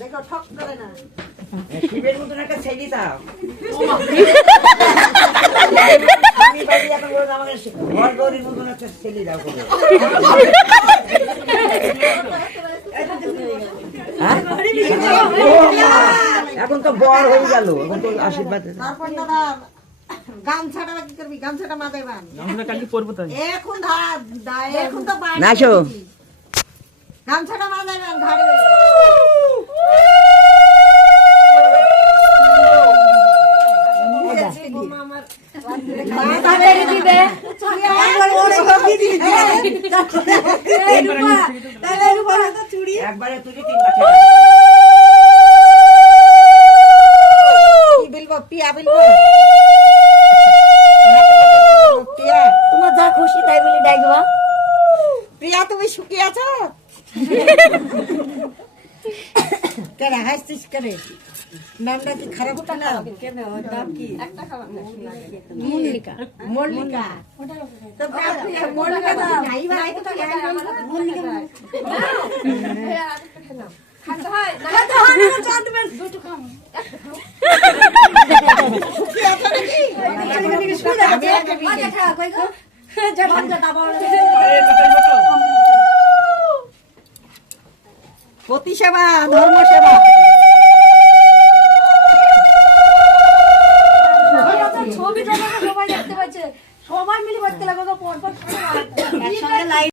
দেখো ঠক করে না। শিবের মতন একটা ছেলে দাও। আমি বাড়ি এখন বললাম আমাকে ঘর গৌরীর মতন একটা ছেলে দাও করে। এখন তো বর হয়ে গেল, এখন তো আশীর্বাদ। তারপর দাদা গামছাটা কি করবি? গামছাটা মাথায় বাঁধ। কালকে পরবো তাই। এখন এখন তো বাড়ি না শো। গামছাটা মাথায় বাঁধ ঘাড়ে। একবারে তুলি তিনবার কি বলবো? পিয়া বলবো? পিয়া, তোমার যা খুশি তাই বলে ডাকবা। প্রিয়া তুমি শুকিয়ে আছো? কেন হাসছিস কেন? নামটা কি খারাপ হতো না? নাম কি? মল্লিকা। মল্লিকা। তো প্রিয়া মল্লিকা তো নাই ভাই তো মল্লিকা। খাতে হয় না চাঁদ বেশ দুটো খাও। শুকিয়ে আছো নাকি? আমি একটা বিয়ে খা কই গো? যে ভান্ডা দাও। পতি সেবা, ধর্ম সেবা।